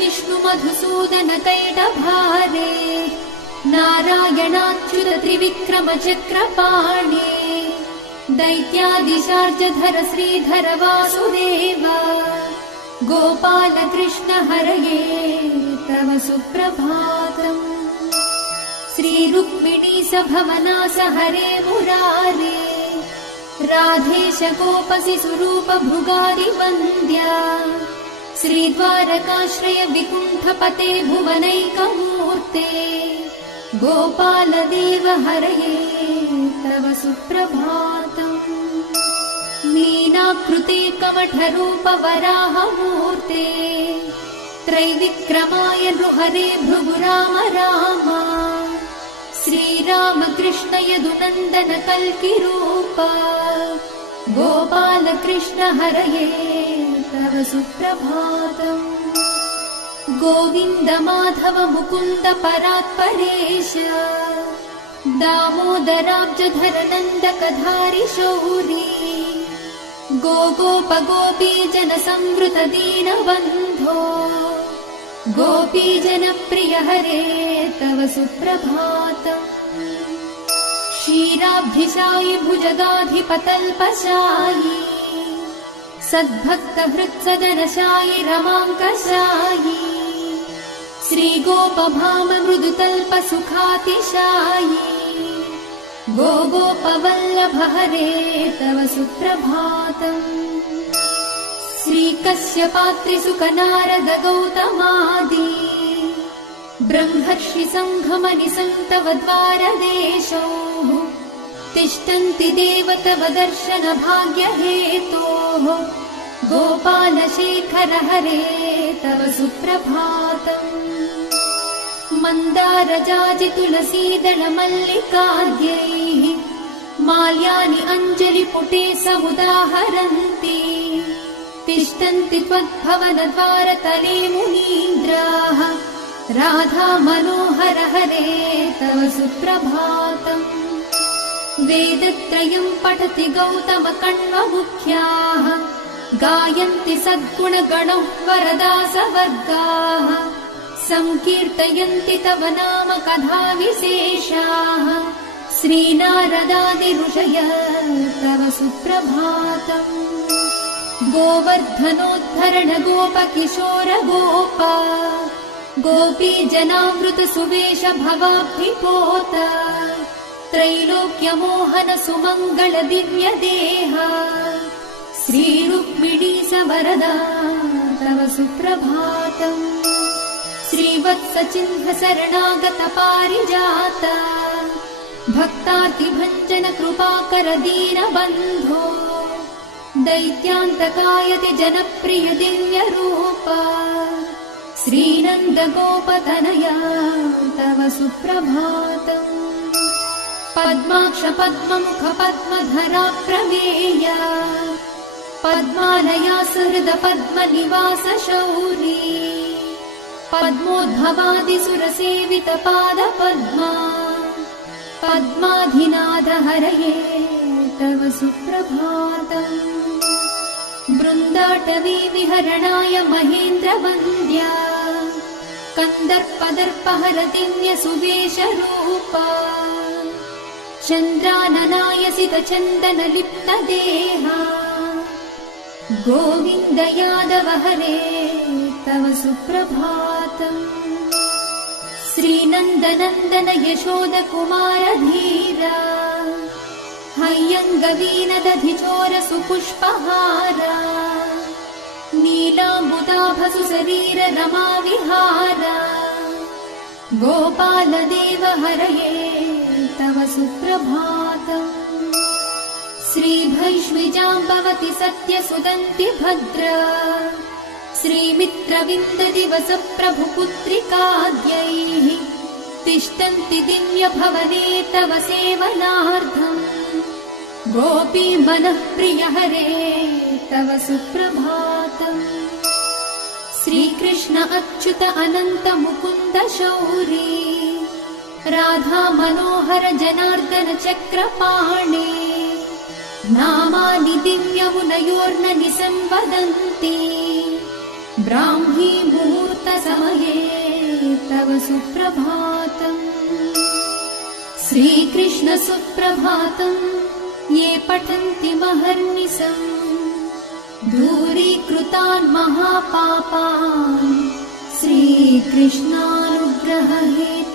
विष्णु मधुसूदन कैटभारे नारायणाच्युत त्रिविक्रम चक्रपाणे दैत्यादिशार्जधर श्रीधर वासुदेव गोपाल कृष्ण हरये तव सुप्रभातम्। श्री रुक्मिणी सभवनास हरे मुरारे राधेश गोपसि स्वरूप भृगादि वन्द्या श्रीद्वारकाश्रय विकुण्ठपते भुवनैकमूर्ते गोपाल देव हरये तव सुप्रभातम्। मीनाकृते कमठरूप वराहमूर्ते त्रैविक्रमाय नृहरे भृगु राम राम श्रीराम कृष्ण यदुनन्दन कल्किरूप गोपाल कृष्ण हरये तव सुप्रभातम्। गोविन्द माधव मुकुन्द परात्परेश दामोदराब्जधर नन्दकधारि शौरी गोप गोपी जन संवृत दीनबन्धो गोपी जन प्रिय हरे तव सुप्रभातम्। क्षीराब्धिशायि भुजगाधिपतल्पशायि सद्भक्त हृत्सदनशायि रमाङ्कशायि श्रीगोपभाम मृदुतल्प सुखातिशायि गोपवल्लभ हरे तव सुप्रभातम्। श्रीकश्यपात्रिसुकनारद गौतमादि ब्रह्मर्षि सङ्घमनि सन्तव द्वारदेशौ तिष्ठन्ति देव तव दर्शन भाग्य हेतोः गोपाल शेखर हरे तव सुप्रभातम्। मन्दार जाजि तुलसीदल मल्लिकाद्यैः माल्यानि अञ्जलि पुटे समुदाहरन्ति तिष्ठन्ति त्वद्भवन द्वारतले मुनीन्द्राः राधा मनोहर हरे तव सुप्रभातम्। वेदत्रयम् पठति गौतम कण्वमुख्याः गायन्ति सद्गुणगणौ वरदासवर्गाः संकीर्तयन्ति तव नाम कथा विशेषाः श्रीनारदादि ऋषय तव सुप्रभातम्। गोवर्धनोद्धरण गोप किशोर गोप गोपी जनामृत सुवेश भवाब्धिपोत त्रैलोक्यमोहन सुमङ्गल दिव्य देहा श्री रुक्मिणी सवरदा तव सुप्रभातम्। श्रीवत्स चिह्न शरणागत पारिजात भक्तार्तिभञ्जन कृपाकर दीनबन्धो दैत्यान्तकायति जनप्रिय दिव्य रूप श्रीनन्द गोपतनया तव सुप्रभातम्। पद्माक्ष पद्ममुख पद्मधरा प्रमेया पद्मालया सहृद पद्मनिवास शौरी पद्मोद्भवादि सुरसेवित पाद पद्मा पद्माधिनाथ हरये तव सुप्रभातम्। बृन्दाटवी विहरणाय महेन्द्र वन्द्या कन्दर्पदर्पहरतिन्य सुवेश रूपा चन्द्राननाय सित चन्दन लिप्त देहा गोविन्द यादव हरे तव सुप्रभातम्। श्रीनन्दनन्दन यशोद कुमार धीरा हय्यङ्गवीनदधिचोर सुपुष्पहारा नीलाम्बुदाभसु शरीर रमा विहारा गोपाल देव हरये तव सुप्रभातम्। श्रीभैष्विजाम्बवति सत्य सुदन्ति भद्रा श्रीमित्रविन्द दिवस प्रभुपुत्रिकाद्यैः तिष्ठन्ति दिव्य भवने तव सेवनार्थम् गोपी मनः प्रिय हरे तव सुप्रभातम्। श्रीकृष्ण अच्युत अनन्त मुकुन्द शौरी राधा मनोहर जनार्दन चक्रपाणे नामानि दिव्यमुनयोर्न निसंवदन्ति ब्राह्मी मुहूर्त मुहूर्तसमये तव सुप्रभातम्। श्रीकृष्ण सुप्रभातम् ये पठन्ति महर्निशम् दूरीकृतान् महापापान् श्रीकृष्णानुग्ररहेतु